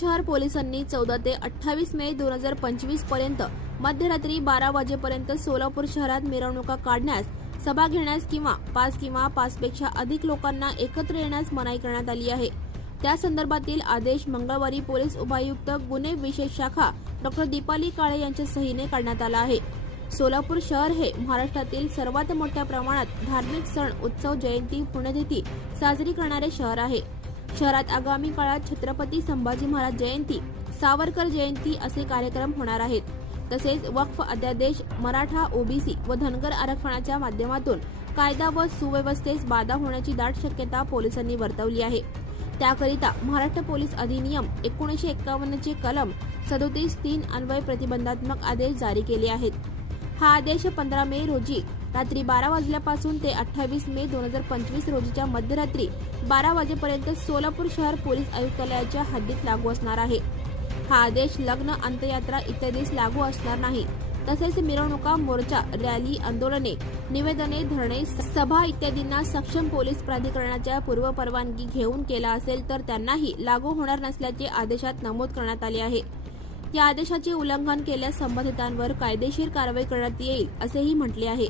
शहर पोलिसांनी चौदा ते अठ्ठावीस मे दोन हजार पंचवीसपर्यंत मध्यरात्री बारा वाजेपर्यंत सोलापूर शहरात मिरवणुका काढण्यास सभा घेण्यास किंवा पाच किंवा पाचपेक्षा अधिक लोकांना एकत्र येण्यास मनाई करण्यात आली आहे. त्या संदर्भातील आदेश मंगळवारी पोलीस उपायुक्त गुन्हे विशेष शाखा डॉक्टर दीपाली काळे यांच्या सहीने काढण्यात आला आहे. सोलापूर शहर हे महाराष्ट्रातील सर्वात मोठ्या प्रमाणात धार्मिक सण उत्सव जयंती पुण्यतिथी साजरी करणारे शहर आहे. शहरात आगामी काळात छत्रपती संभाजी महाराज जयंती सावरकर जयंती असे कार्यक्रम होणार आहेत. तसेच वक्फ अध्यादेश मराठा ओबीसी व धनगर आरक्षणाच्या माध्यमातून कायदा व सुव्यवस्थेस बाधा होण्याची दाट शक्यता पोलिसांनी वर्तवली आहे. त्याकरिता महाराष्ट्र पोलीस अधिनियम एकोणीसशे एक्कावन्नचे कलम सदोतीस तीन अन्वय प्रतिबंधात्मक आदेश जारी केले आहेत. हा आदेश पंधरा मे रोजी रात्री बारा वाजल्यापासून ते अठ्ठावीस मे दोन हजार पंचवीस रोजीच्या मध्यरात्री बारा वाजेपर्यंत सोलापूर शहर पोलीस आयुक्तालयाच्या हद्दीत लागू असणार आहे. हा आदेश लग्न अंत्ययात्रा इत्यादीस लागू असणार नाही. तसेच मिरवणुका मोर्चा रॅली आंदोलने निवेदने धरणे सभा इत्यादींना सक्षम पोलीस प्राधिकरणाच्या पूर्वपरवानगी घेऊन केला असेल तर त्यांनाही लागू होणार नसल्याचे आदेशात नमूद करण्यात आले आहे. या आदेशाचे उल्लंघन केल्यास संबंधितांवर कायदेशीर कारवाई करण्यात येईल असेही म्हटले आहे.